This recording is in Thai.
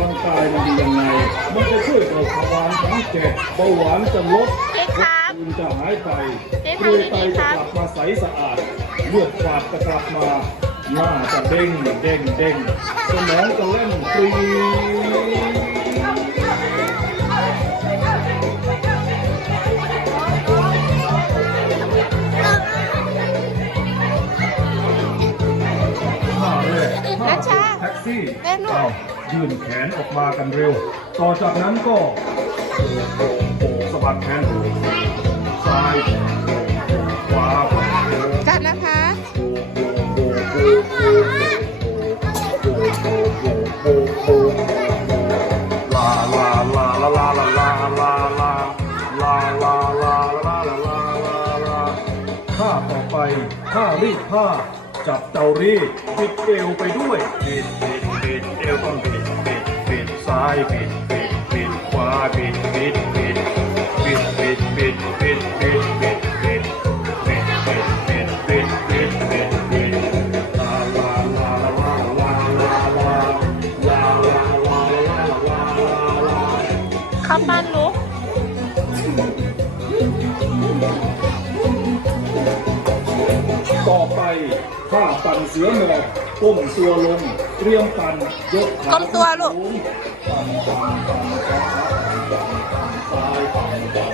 ร่างกายมันดียังไง มันจะช่วยต่อภาวะสังเกตเบาหวานจะลดพี่ครับคุณจะหายไปพี่กลือทำไตดีๆคจะรับกลับมาใสสะอาด เลือดฝาดจะกลับมา หน้าจะเด้งเด้งเด้งสมองจะเล่นปรี ชชาแท็กซี่เต้นลูกอ้าวยื่นแขนออกมากันเร็ว ต่อจากนั้นก็โอ้โหสะบัดแขนซ้ายขวาจัดนะคะลาลาลาลาลาลาลาลาลาลาลาลาลาลาลาลาลาท่าต่อไปท่ารีดผ้า จับเตารีดบิดเอวไปด้วยบิดบิดบิดเอวต้องบิดบิดบิดซ้ายบิดบิดบิดขวาบิดบิดบิดบิดบิดบิดบิดบิดบิดบิดบิดบิดบิดบิดบิดบิดบิดลาลาลาลาลาลาลาลาลาลาลาลาลาลาข้าวปั้นลู ต่อไปข้าปั่นเสือหมอบก้มตัวลงเตรียมปั่นยกขาก้มตัวลูกสูงปั่นปั่นปั่นปั่นปั่นซ้ายปั่นปั่นปั่นขว